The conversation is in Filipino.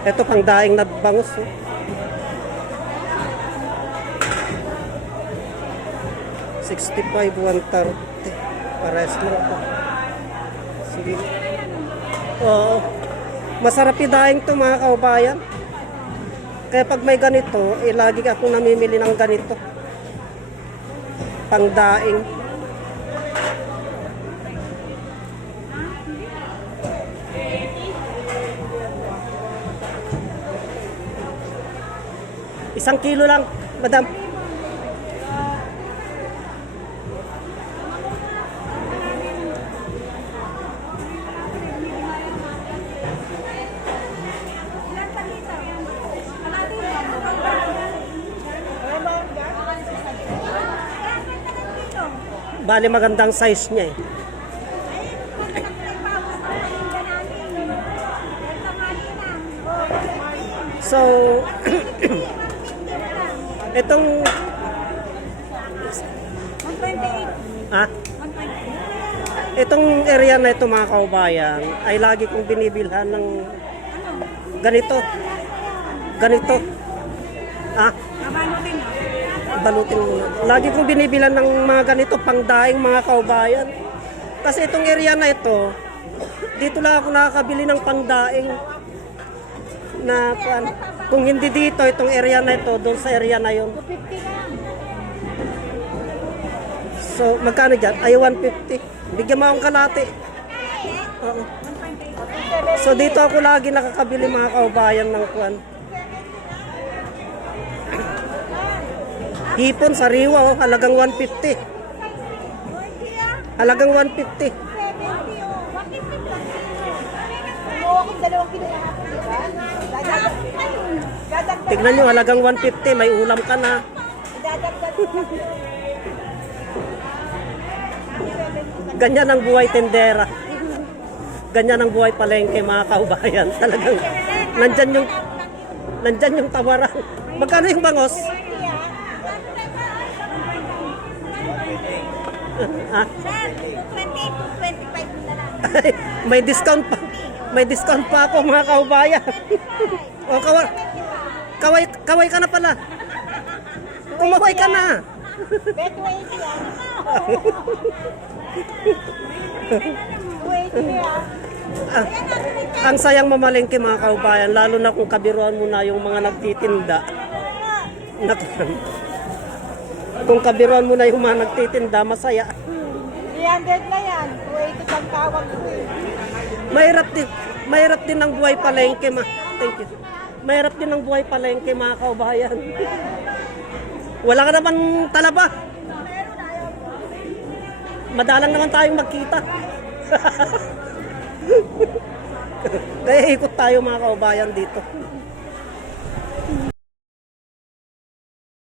Ito pang daing na bangus. Oh. $65, $130. Pares lang po. Sige. Oo. Masarap daing to mga kaubayan. Kaya pag may ganito, lagi ako namimili ng ganito. Pang daing. Isang kilo lang, madam. Bali magandang size niya eh. So, itong 128. ah, itong area na ito mga kaubayan ay lagi kong binibilhan ng ganito. Ganito. Ah, Nabalutin mo. balutin muna. Lagi kong binibilan ng mga ganito pangdaing mga kaubayan. Kasi itong area na ito, dito lang ako nakakabili ng pangdaing na kung hindi dito, itong area na ito, doon sa area na yon. 250 lang. So, magkano dyan? Ay, 150. Bigyan mo akong kalate. Oo. So, dito ako lagi nakakabili mga kaubayan ng kuwan. Hipon, sariwa, oh, halagang 150. Halagang 150. Tignan nyo, halagang 150. May ulam ka na. Ganyan ang buhay tendera. Ganyan ang buhay palengke mga kaubayan. Talagang nandyan yung tawaran. Magkano yung bangos? Ah, Sir, 220, 225 na lang. may discount pa. May discount pa ako mga kaubayan. O kaway ka na pala. Kumaway ka na. Bet 20 yan. 280 yan. Ah, ang sayang mamalengke mga kaubayan, lalo na kung kabiruan mo na yung mga nagtitinda. Kung kabiruan mo na yung mga nagtitinda, masaya. 300 na yan. 280 pang tawag ko eh. Mahirap din ang buhay palengke, Thank you. Mahirap din ang buhay palengke mga kaubayan. Wala ka naman talaba. Madalang naman tayong magkita. Kaya ikot tayo mga kaubayan dito.